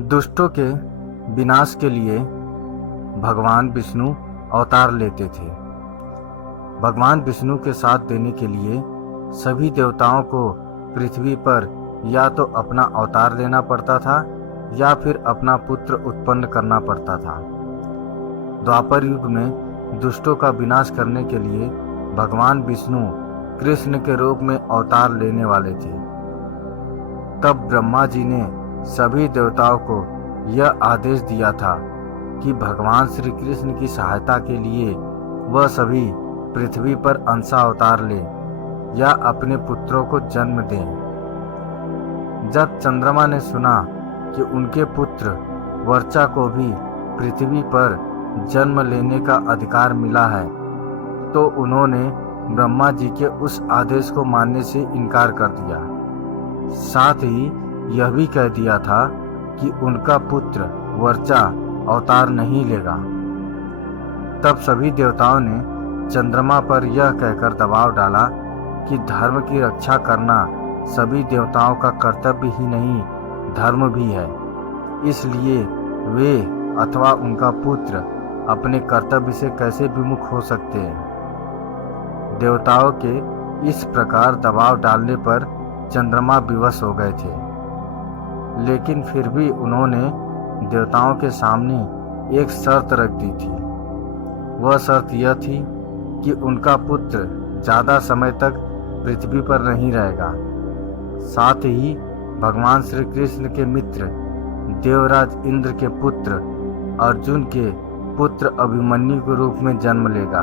दुष्टों के विनाश के लिए भगवान विष्णु अवतार लेते थे। भगवान विष्णु के साथ देने के लिए सभी देवताओं को पृथ्वी पर या तो अपना अवतार लेना पड़ता था या फिर अपना पुत्र उत्पन्न करना पड़ता था। द्वापर युग में दुष्टों का विनाश करने के लिए भगवान विष्णु कृष्ण के रूप में अवतार लेने वाले थे। तब ब्रह्मा जी ने सभी देवताओं को यह आदेश दिया था कि भगवान श्री कृष्ण की सहायता के लिए वह सभी पृथ्वी पर अंशा अवतार ले या अपने पुत्रों को जन्म दें। जब चंद्रमा ने सुना कि उनके पुत्र वर्चा को भी पृथ्वी पर जन्म लेने का अधिकार मिला है, तो उन्होंने ब्रह्मा जी के उस आदेश को मानने से इनकार कर दिया। साथ ही यह भी कह दिया था कि उनका पुत्र वर्चा अवतार नहीं लेगा। तब सभी देवताओं ने चंद्रमा पर यह कहकर दबाव डाला कि धर्म की रक्षा करना सभी देवताओं का कर्तव्य ही नहीं, धर्म भी है। इसलिए वे अथवा उनका पुत्र अपने कर्तव्य से कैसे विमुख हो सकते हैं। देवताओं के इस प्रकार दबाव डालने पर चंद्रमा विवश हो गए थे, लेकिन फिर भी उन्होंने देवताओं के सामने एक शर्त रख दी थी। वह शर्त यह थी कि उनका पुत्र ज़्यादा समय तक पृथ्वी पर नहीं रहेगा। साथ ही भगवान श्री कृष्ण के मित्र देवराज इंद्र के पुत्र अर्जुन के पुत्र अभिमन्यु के रूप में जन्म लेगा।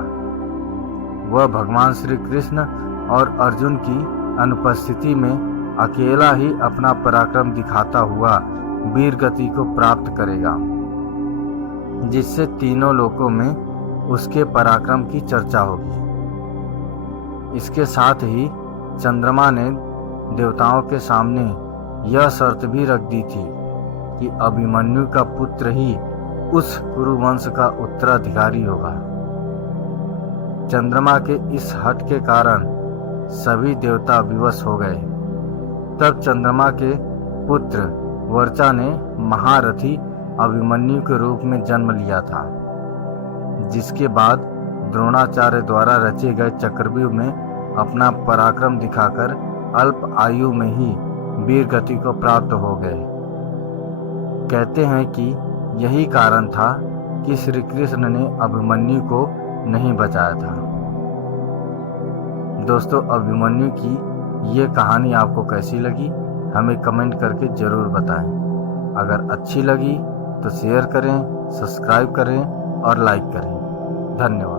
वह भगवान श्री कृष्ण और अर्जुन की अनुपस्थिति में अकेला ही अपना पराक्रम दिखाता हुआ वीर गति को प्राप्त करेगा, जिससे तीनों लोकों में उसके पराक्रम की चर्चा होगी। इसके साथ ही चंद्रमा ने देवताओं के सामने यह शर्त भी रख दी थी कि अभिमन्यु का पुत्र ही उस कुरुवंश का उत्तराधिकारी होगा। चंद्रमा के इस हठ के कारण सभी देवता विवश हो गए। तब चंद्रमा के पुत्र वर्चा ने महारथी अभिमन्यु के रूप में जन्म लिया था, जिसके बाद द्रोणाचार्य द्वारा रचे गए चक्रव्यूह में अपना पराक्रम दिखाकर अल्प आयु में ही वीर गति को प्राप्त हो गए। कहते हैं कि यही कारण था कि श्री कृष्ण ने अभिमन्यु को नहीं बचाया था। दोस्तों, अभिमन्यु की ये कहानी आपको कैसी लगी हमें कमेंट करके ज़रूर बताएं। अगर अच्छी लगी तो शेयर करें, सब्सक्राइब करें और लाइक करें। धन्यवाद।